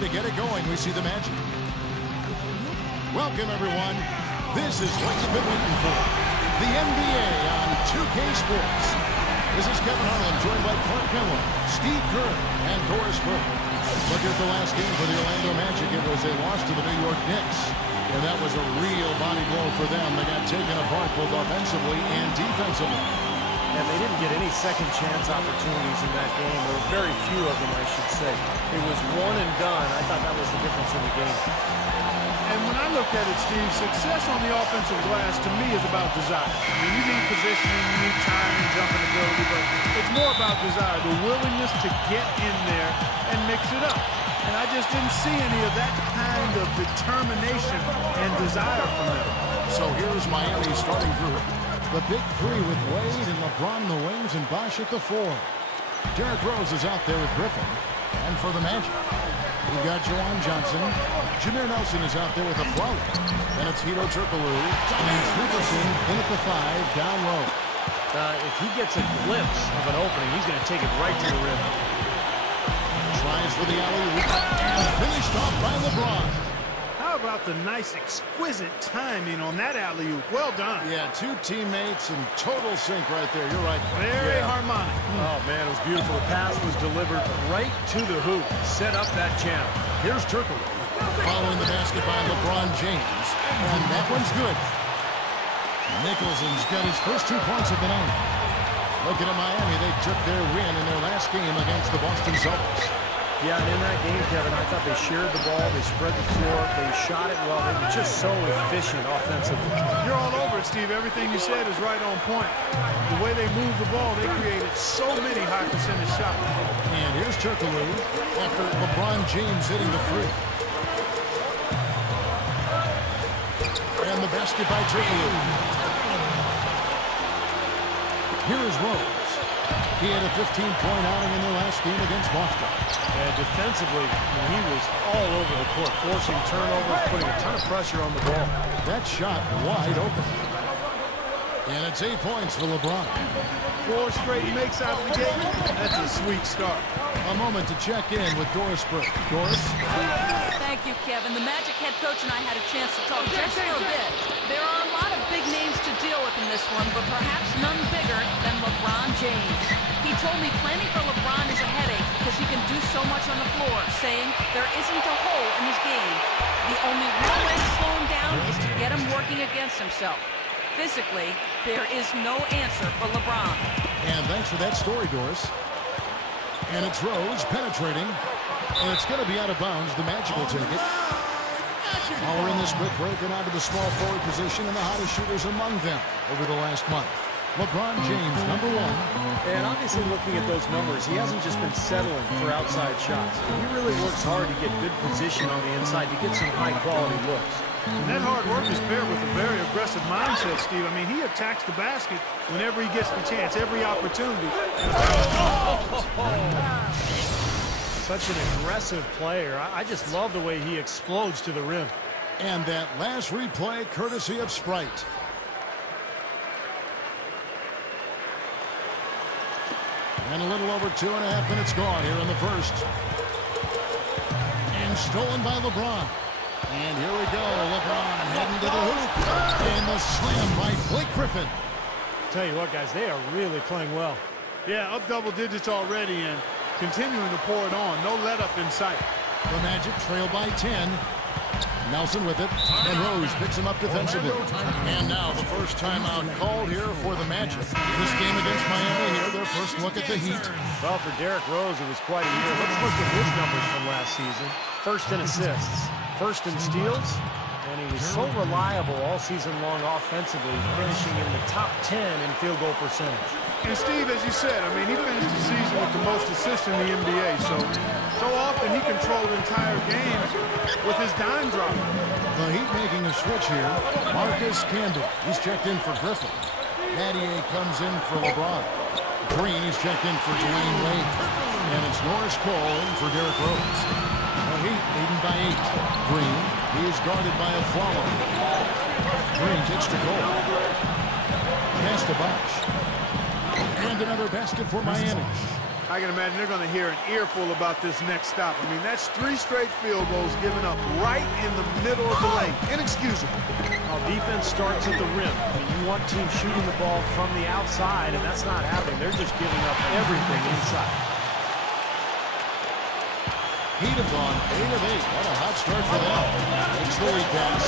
to get it going. We see the Magic. Welcome, everyone. This is what you've been waiting for. The NBA on 2K Sports. This is Kevin Harlan, joined by Clark Penland, Steve Kerr, and Doris Burke. Look at the last game for the Orlando Magic. It was a loss to the New York Knicks. And that was a real body blow for them. They got taken apart both offensively and defensively. And they didn't get any second chance opportunities in that game, or very few of them, I should say. It was one and done. I thought that was the difference in the game. And when I look at it, Steve, success on the offensive glass to me is about desire. I mean, you need positioning, you need time and jumping ability, but it's more about desire, the willingness to get in there and mix it up. And I just didn't see any of that kind of determination and desire from them. So here's Miami's starting group. The big three with Wade and LeBron in the wings and Bosh at the 4. Derrick Rose is out there with Griffin. And for the Magic, we've got Juwan Johnson. Jameer Nelson is out there with a float. Then it's Hedo Turkoglu. And Nicholson in at the 5, down low. If he gets a glimpse of an opening, he's going to take it right to the rim. Tries for the alley-oop. And finished off by LeBron. How about the nice, exquisite timing on that alley-oop? Well done. Yeah, two teammates in total sync right there. You're right. Very harmonic. Oh, man, it was beautiful. The pass was delivered right to the hoop. Set up that channel. Here's Turkoglu. Following the basket by LeBron James. And that one's good. Nicholson's got his first 2 points of the night. Looking at Miami, they took their win in their last game against the Boston Celtics. Yeah, and in that game, Kevin, I thought they shared the ball, they spread the floor, they shot it well. They were just so efficient offensively. You're all over it, Steve. Everything you said is right on point. The way they moved the ball, they created so many high percentage shots. And here's Turkoglu after LeBron James hitting the 3. And the basket by Turkoglu. Here is Rose. He had a 15-point outing in their last game against Boston. And defensively, he was all over the court, forcing turnovers, putting a ton of pressure on the ball. That shot wide open. And it's 8 points for LeBron. 4 straight makes out of the gate. That's a sweet start. A moment to check in with Doris Burke. Doris? Thank you, Kevin. The Magic head coach and I had a chance to talk just for a bit. There are a lot of big names to deal with in this one, but perhaps none bigger than LeBron James. He told me planning for LeBron is a headache because he can do so much on the floor, saying there isn't a hole in his game. The only real way to slow him down is to get him working against himself. Physically, there is no answer for LeBron. And thanks for that story, Doris. And it's Rose penetrating. And it's going to be out of bounds. The Magic will take it. While we're in this quick break and out of the small forward position and the hottest shooters among them over the last month. LeBron James, #1. And obviously looking at those numbers, he hasn't just been settling for outside shots. He really works hard to get good position on the inside to get some high-quality looks. And that hard work is paired with a very aggressive mindset, Steve. I mean, he attacks the basket whenever he gets the chance, every opportunity. Such an aggressive player. I just love the way he explodes to the rim. And that last replay courtesy of Sprite. And a little over 2.5 minutes gone here in the first. And stolen by LeBron. And here we go. LeBron heading to the hoop. And the slam by Blake Griffin. Tell you what, guys, they are really playing well. Yeah, up double digits already and continuing to pour it on. No let up in sight. The Magic trail by 10. Nelson with it, and Rose picks him up defensively. And now the first timeout called here for the Magic. This game against Miami here, their first look at the Heat. Well, for Derrick Rose, it was quite a year. Let's look at his numbers from last season. First in assists, first in steals, and he was so reliable all season long offensively, finishing in the top 10 in field goal percentage. And Steve, as you said, I mean, he finished the season with the most assists in the NBA. So often he controlled entire games with his dime drop. The Heat making a switch here. Marcus Camby, he's checked in for Griffin. Mattier comes in for LeBron. Green is checked in for Dwayne Wade. And it's Norris Cole in for Derrick Rose. The Heat leading by 8. Green, he is guarded by a follow. Green kicks to Cole. Pass to Bosh. And another basket for Miami. I can imagine they're going to hear an earful about this next stop. I mean, that's 3 straight field goals given up right in the middle of the lane. Inexcusable. Defense starts at the rim. I mean, you want teams shooting the ball from the outside, and that's not happening. They're just giving up everything inside. Heat have gone 8 of 8. What a hot start for them. Takes the lead pass.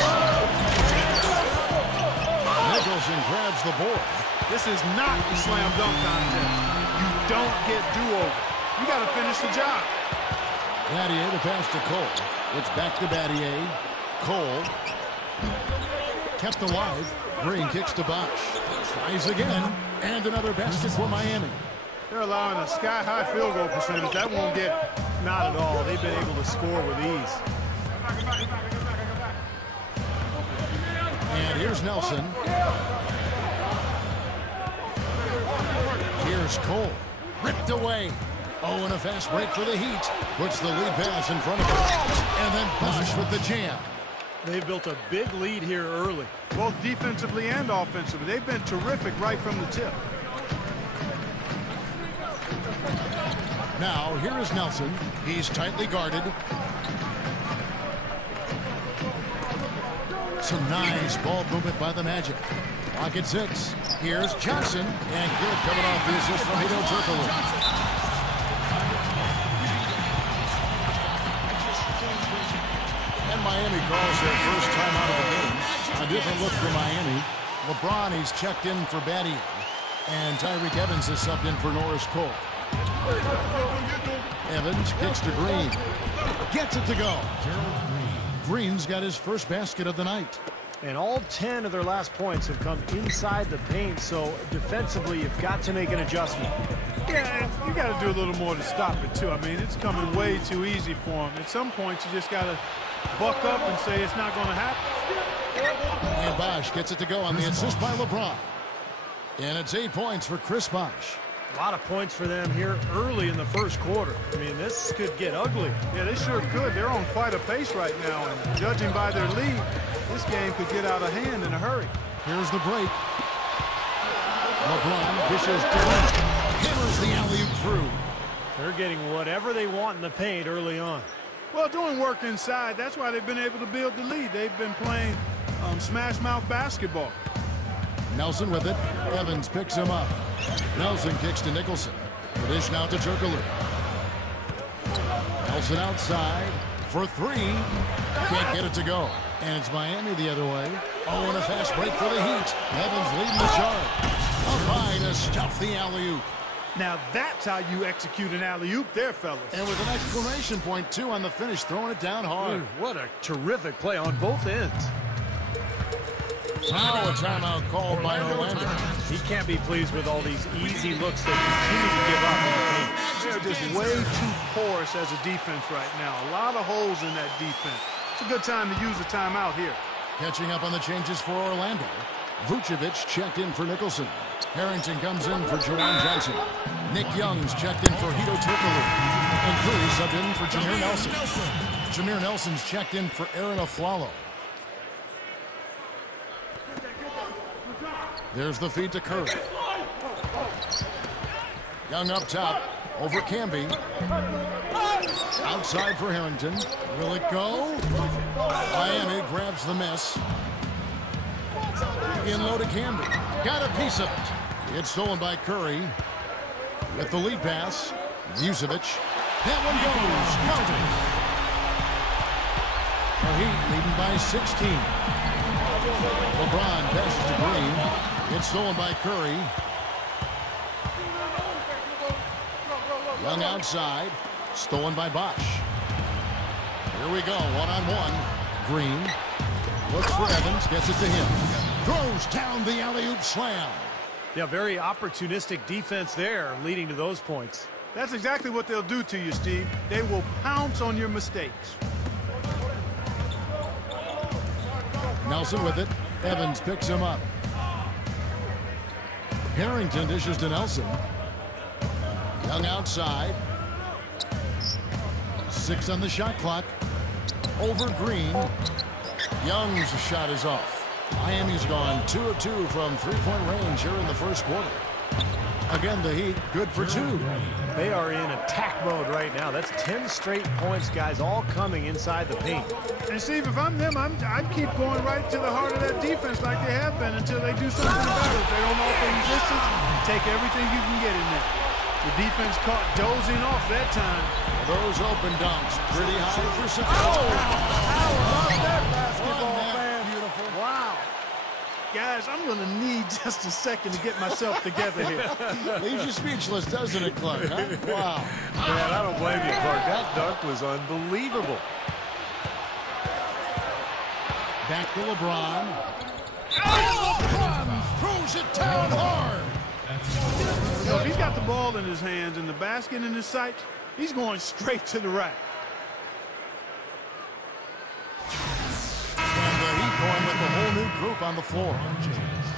Nicholson grabs the board. This is not the slam dunk contest. You don't get do-over. You got to finish the job. Battier the pass to Cole. It's back to Battier. Cole. Kept alive. Green kicks to Bosch. Tries again. And another basket for Miami. They're allowing a sky-high field goal percentage. That won't get it. Not at all. They've been able to score with ease. And here's Nelson. Here's Cole. Ripped away. Oh, and a fast break for the Heat. Puts the lead pass in front of him. And then Bosch with the jam. They've built a big lead here early. Both defensively and offensively. They've been terrific right from the tip. Now, here is Nelson. He's tightly guarded. Some nice ball movement by the Magic. Clock at 6. Here's Johnson. And good coming off the assist from Hedo Turkoglu. And Miami calls their first time out of the game. A different look for Miami. LeBron, he's checked in for Battier. And Tyreke Evans is subbed in for Norris Cole. Evans kicks to Green. Gets it to go. Green's got his first basket of the night. And all 10 of their last points have come inside the paint, so defensively you've got to make an adjustment. Yeah, you got to do a little more to stop it, too. I mean, it's coming way too easy for them. At some points, you just got to buck up and say it's not going to happen. And Bosch gets it to go on the assist by LeBron. And it's 8 points for Chris Bosch. A lot of points for them here early in the first quarter. I mean, this could get ugly. Yeah, they sure could. They're on quite a pace right now, and judging by their lead, this game could get out of hand in a hurry. Here's the break. LeBron dishes to hammers the alley-oop through. They're getting whatever they want in the paint early on. Well, doing work inside, that's why they've been able to build the lead. They've been playing smash-mouth basketball. Nelson with it. Evans picks him up. Nelson kicks to Nicholson. The dish now to Turkoglu. Nelson outside for 3. Can't get it to go. And it's Miami the other way. Oh, and a fast break for the Heat. Evans leading the charge. Up high to stuff the alley-oop. Now that's how you execute an alley-oop there, fellas. And with an exclamation point, too, on the finish, throwing it down hard. What a terrific play on both ends. Now a timeout called by Orlando. He can't be pleased with all these easy looks they continue to give up in the paint. They're just way too porous as a defense right now. A lot of holes in that defense. It's a good time to use a timeout here. Catching up on the changes for Orlando. Vucevic checked in for Nicholson. Harrington comes in for Jawan Johnson. Nick Young's checked in for Hedo Turkoglu. And Curry subbed in for Jameer Nelson. Jameer Nelson's checked in for Aaron Aflalo. There's the feed to Curry. Young up top. Over Camby. Outside for Harrington. Will it go? Miami grabs the miss. In low to Camby. Got a piece of it. It's stolen by Curry. With the lead pass. Vucevic. That one goes. Counted. The Heat leading by 16. LeBron passes to Green. It's stolen by Curry. Young outside. Stolen by Bosch. Here we go. One-on-one. Green. Looks for Evans. Gets it to him. Throws down the alley-oop slam. Yeah, very opportunistic defense there, leading to those points. That's exactly what they'll do to you, Steve. They will pounce on your mistakes. Nelson with it. Evans picks him up. Harrington dishes to Nelson. Young outside. 6 on the shot clock. Over Green. Young's shot is off. Miami's gone 2 of 2 from 3-point range here in the first quarter. Again, the Heat, good for 2. They are in attack mode right now. That's 10 straight points, guys, all coming inside the paint. And, Steve, if I'm them, I'd keep going right to the heart of that defense like they have been until they do something about it. If they don't offer resistance, take everything you can get in there. The defense caught dozing off that time. Those open dunks, pretty high percentage. How about that basketball, man? Beautiful. Wow. Guys, I'm going to need just a second to get myself together here. Leaves you speechless, doesn't it, Clark? Huh? Wow. Man, I don't blame you, Clark. That dunk was unbelievable. Back to LeBron. LeBron throws it down hard. You know, if he's got the ball in his hands and the basket in his sight, he's going straight to the rack. And the Heat going with the whole new group on the floor.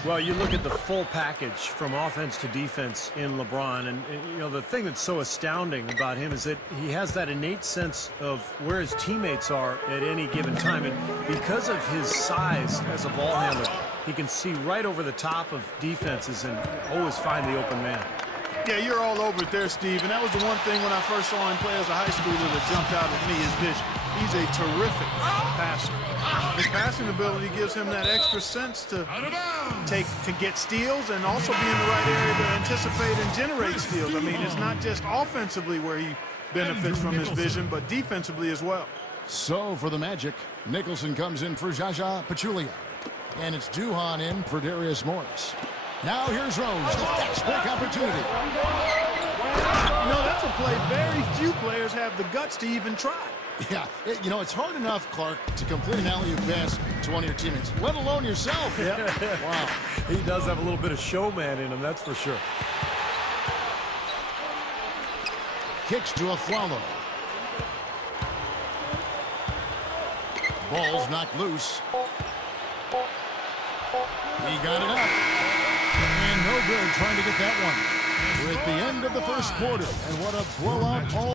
Well, you look at the full package from offense to defense in LeBron, and you know, the thing that's so astounding about him is that he has that innate sense of where his teammates are at any given time, and because of his size as a ball handler, he can see right over the top of defenses and always find the open man. Yeah, you're all over it there, Steve, and that was the one thing when I first saw him play as a high schooler that jumped out at me, his vision. He's a terrific passer. His passing ability gives him that extra sense to get steals and also be in the right area to anticipate and generate steals. I mean, it's not just offensively where he benefits from his vision, but defensively as well. So for the Magic, Nicholson comes in for Jaja Pachulia. And it's Duhan in for Darius Morris. Now here's Rose, the fast break opportunity. You know, that's a play very few players have the guts to even try. Yeah, you know, it's hard enough, Clark, to complete an alley-oop pass to one of your teammates, let alone yourself. Yeah. Wow. He does have a little bit of showman in him, that's for sure. Kicks to Afflalo. Ball's knocked loose. He got it up. And no good trying to get that one. We're at the end of the first quarter, and what a blowout all